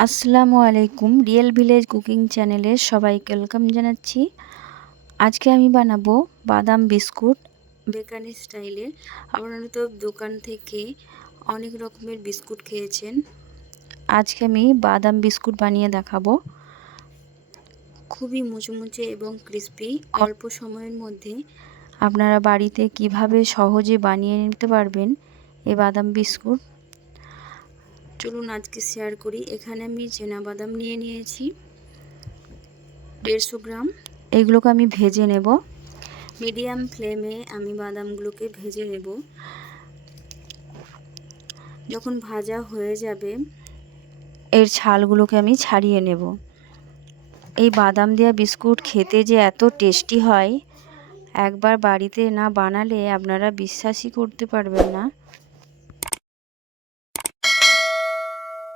আসসালামু আলাইকুম real village cooking চ্যানেলে সবাইকে ওয়েলকাম জানাচ্ছি। আজকে আমি বানাবো বাদাম বিস্কুট। বেকারি স্টাইলের আপনারা তো দোকান থেকে অনেক রকমের বিস্কুট খেয়েছেন। আজকে আমি বাদাম বিস্কুট বানিয়ে দেখাবো। খুবই মুচমুচে এবং ক্রিস্পি অল্প সময়ের মধ্যে আপনারা বাড়িতে কীভাবে সহজে বানিয়ে নিতে পারবেন এই বাদাম বিস্কুট। চলুন আজকে শেয়ার করি। এখানে আমি বাদাম নিয়ে নিয়েছি। দেড়শো গ্রাম। এগুলোকে আমি ভেজে নেব। মিডিয়াম ফ্লেমে আমি বাদামগুলোকে ভেজে নেব। যখন ভাজা হয়ে যাবে, এর ছালগুলোকে আমি ছাড়িয়ে নেব। এই বাদাম দেওয়া বিস্কুট খেতে যে এত টেস্টি হয়, একবার বাড়িতে না বানালে আপনারা বিশ্বাসই করতে পারবেন না।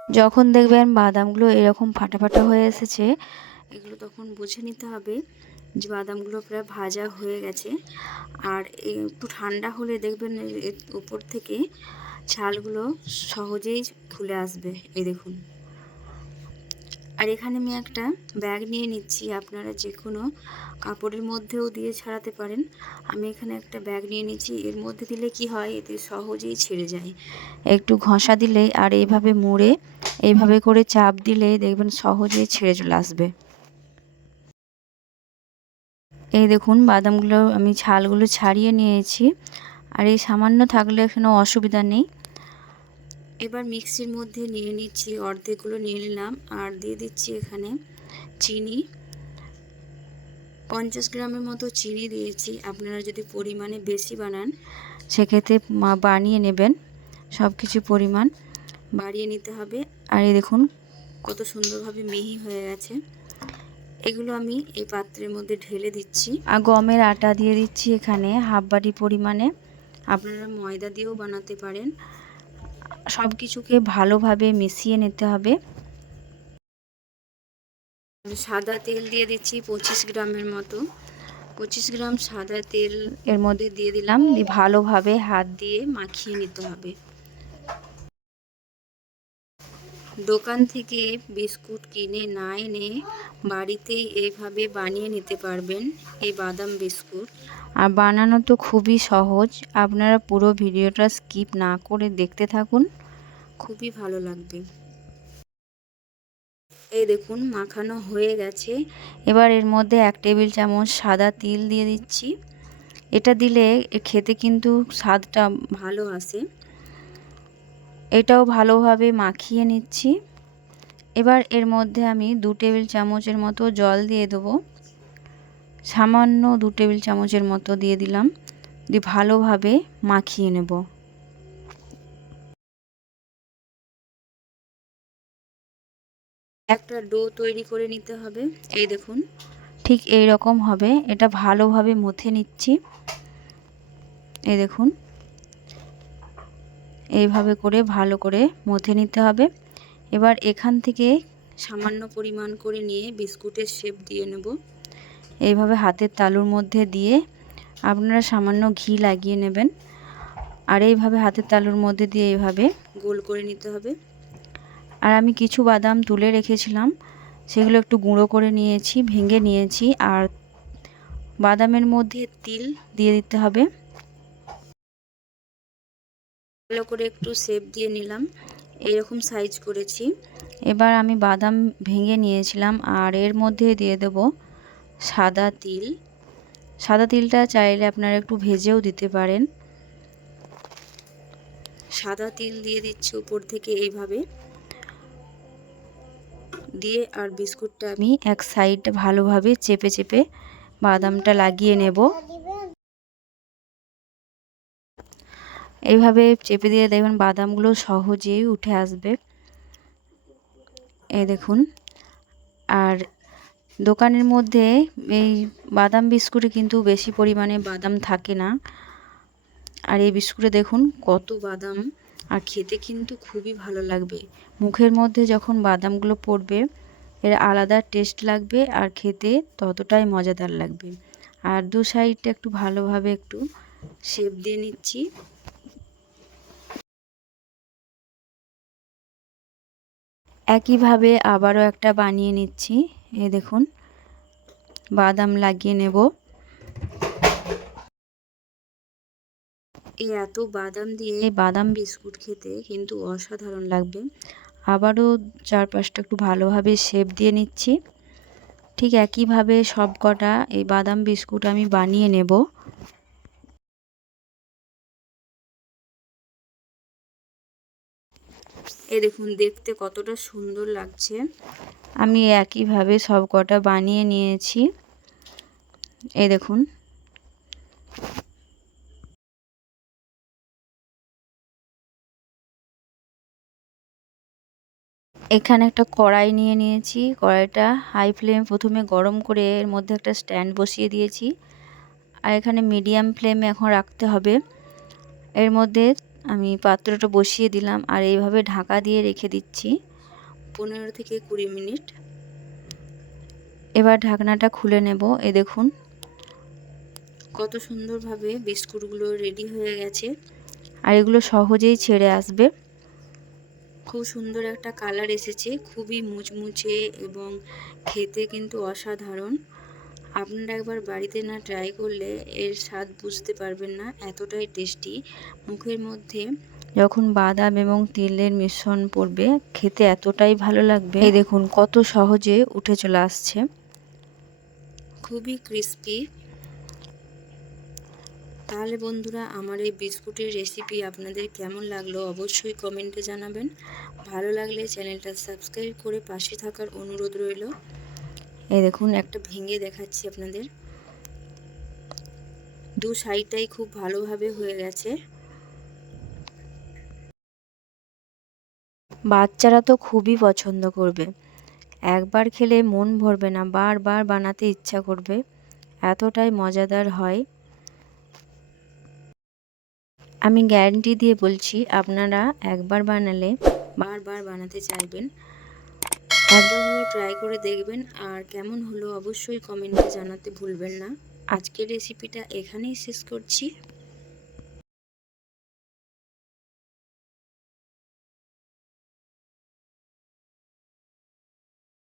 যখন দেখবেন বাদামগুলো এরকম ফাটা ফাটা হয়ে এসেছে, এগুলো তখন বুঝে নিতে হবে যে বাদামগুলো প্রায় ভাজা হয়ে গেছে। আর একটু ঠান্ডা হলে দেখবেন এর উপর থেকে ছালগুলো সহজেই খুলে আসবে। এই দেখুন। আর এখানে আমি একটা ব্যাগ নিয়ে নিচ্ছি, আপনারা যে কোনো কাপড়ের মধ্যেও দিয়ে ছাড়াতে পারেন। আমি এখানে একটা ব্যাগ নিয়ে নিচ্ছি, এর মধ্যে দিলে কি হয়, এতে সহজেই ছেড়ে যায়। একটু ঘষা দিলে আর এইভাবে মুড়ে এইভাবে করে চাপ দিলে দেখবেন সহজেই ছেড়ে চলে আসবে। এই দেখুন, বাদামগুলো আমি ছালগুলো ছাড়িয়ে নিয়েছি। আর এই সামান্য থাকলে এখানে অসুবিধা নেই। এবার মিক্সির মধ্যে নিয়ে নিচ্ছি অর্ধেকগুলো নিয়ে নিলাম আর দিয়ে দিচ্ছি এখানে চিনি। পঞ্চাশ গ্রামের মতো চিনি দিয়েছি, আপনারা যদি পরিমাণে বেশি বানান, সেক্ষেত্রে বানিয়ে নেবেন সব কিছু পরিমাণ বাড়িয়ে নিতে হবে। আর এই দেখুন, কত সুন্দরভাবে মিহি হয়ে গেছে। এগুলো আমি এই পাত্রের মধ্যে ঢেলে দিচ্ছি। আর গমের আটা দিয়ে দিচ্ছি এখানে, হাফ বাটি পরিমাণে। আপনারা ময়দা দিয়েও বানাতে পারেন। সব কিছুকে ভালোভাবে মিশিয়ে নিতে হবে। সাদা তেল দিয়ে দিচ্ছি পঁচিশ গ্রামের মতো। পঁচিশ গ্রাম সাদা তেল এর মধ্যে দিয়ে দিলাম। ভালোভাবে হাত দিয়ে মাখিয়ে নিতে হবে। দোকান থেকে বিস্কুট কিনে না এনে বাড়িতেই এইভাবে বানিয়ে নিতে পারবেন এই বাদাম বিস্কুট। আর বানানো তো খুবই সহজ। আপনারা পুরো ভিডিওটা স্কিপ না করে দেখতে থাকুন। খুবই ভালো লাগবে। এই দেখুন মাখানো হয়ে গেছে। এবার এর মধ্যে এক টেবিল চামচ সাদা তিল দিয়ে দিচ্ছি। এটা দিলে খেতে কিন্তু স্বাদটা ভালো আসে। এটাও ভালোভাবে মাখিয়ে নিচ্ছি। এবার এর মধ্যে আমি দু টেবিল চামচের মতো জল দিয়ে দেবো। সামান্য দু টেবিল চামচের মতো দিয়ে দিলাম। দিয়ে ভালোভাবে মাখিয়ে নেব। একটা ডো তৈরি করে নিতে হবে। এই দেখুন, ঠিক এই রকম হবে। এটা ভালোভাবে মথে নিচ্ছি। এই দেখুন এইভাবে করে ভালো করে মথে নিতে হবে। এবার এখান থেকে সামান্য পরিমাণ করে নিয়ে বিস্কুটের শেপ দিয়ে নেব। এইভাবে হাতের তালুর মধ্যে দিয়ে আপনারা সামান্য ঘি লাগিয়ে নেবেন। আর এইভাবে হাতের তালুর মধ্যে দিয়ে এইভাবে গোল করে নিতে হবে। আর আমি কিছু বাদাম তুলে রেখেছিলাম, সেগুলো একটু গুঁড়ো করে নিয়েছি, ভেঙে নিয়েছি, আর বাদামের মধ্যে তিল দিয়ে দিতে হবে। ভালো করে একটু শেপ দিয়ে নিলাম। এরকম সাইজ করেছি। এবার আমি বাদাম ভেঙে নিয়েছিলাম আর এর মধ্যে দিয়ে দেব সাদা তিল। সাদা তিলটা চাইলে আপনারা একটু ভেজেও দিতে পারেন। সাদা তিল দিয়ে দিচ্ছি উপর থেকে এইভাবে। দিয়ে আর বিস্কুটটা আমি এক সাইড ভালোভাবে চেপে চেপে বাদামটা লাগিয়ে নেব। এইভাবে চেপে দিয়ে দেখবেন বাদামগুলো সহজেই উঠে আসবে। এই দেখুন। আর দোকানের মধ্যে এই বাদাম বিস্কুটে কিন্তু বেশি পরিমাণে বাদাম থাকে না। আর এই বিস্কুটে দেখুন কত বাদাম। আর খেতে কিন্তু খুবই ভালো লাগবে। মুখের মধ্যে যখন বাদামগুলো পড়বে, এর আলাদা টেস্ট লাগবে আর খেতে ততটাই মজাদার লাগবে। আর দু সাইডটা একটু ভালোভাবে একটু শেপ দিয়ে নিচ্ছি। একইভাবে আবারও একটা বানিয়ে নিচ্ছি। এ দেখুন বাদাম লাগিয়ে নেব। এই এত বাদাম দিয়ে বাদাম বিস্কুট খেতে কিন্তু অসাধারণ লাগবে। আবারও চার পাঁচটা একটু ভালোভাবে শেপ দিয়ে নিচ্ছি। ঠিক একইভাবে সব কটা এই বাদাম বিস্কুট আমি বানিয়ে নেব। এই দেখুন, দেখতে কতটা সুন্দর লাগছে। আমি একইভাবে সব কটা বানিয়ে নিয়েছি। এই দেখুন। এখানে একটা কড়াই নিয়ে নিয়েছি। কড়াইটা হাই ফ্লেম প্রথমে গরম করে এর মধ্যে একটা স্ট্যান্ড বসিয়ে দিয়েছি। আর এখানে মিডিয়াম ফ্লেমে এখন রাখতে হবে। এর মধ্যে আমি পাত্রটা বসিয়ে দিলাম আর এইভাবে ঢাকা দিয়ে রেখে দিচ্ছি। পনেরো থেকে কুড়ি মিনিট। এবার ঢাকনাটা খুলে নেব এ দেখুন। কত সুন্দরভাবে বিস্কুটগুলো রেডি হয়ে গেছে। আর এগুলো সহজেই ছেড়ে আসবে। খুব সুন্দর একটা কালার এসেছে খুবই মুচমুচে এবং খেতে কিন্তু অসাধারণ। আপনারা একবার বাড়িতে না ট্রাই করলে এর স্বাদ বুঝতে পারবেন না, এতটাই টেস্টি মুখের মধ্যে যখন বাদাম এবং তিলের মিশ্রণ পড়বে, খেতে এতটাই ভালো লাগবে। এই দেখুন, কত সহজে উঠে চলে আসছে। খুবই ক্রিস্পি তাহলে বন্ধুরা, আমার এই বিস্কুটের রেসিপি আপনাদের কেমন লাগল অবশ্যই কমেন্টে জানাবেন। ভালো লাগলে চ্যানেলটা সাবস্ক্রাইব করে পাশে থাকার অনুরোধ রইল। এই দেখুন, একটা ভেঙে দেখাচ্ছি আপনাদের। দু সাইডটাই খুব ভালোভাবে হয়ে গেছে। বাচ্চারা তো খুবই পছন্দ করবে। একবার খেলে মন ভরবে না, বারবার বানাতে ইচ্ছা করবে। এতটাই মজাদার হয়। আমি গ্যারান্টি দিয়ে বলছি, আপনারা একবার বানালে বারবার বানাতে চাইবেন। হলে ট্রাই করে দেখবেন। আর কেমন হলো অবশ্যই কমেন্টে জানাতে ভুলবেন না। আজকের রেসিপিটা এখানেই শেষ করছি।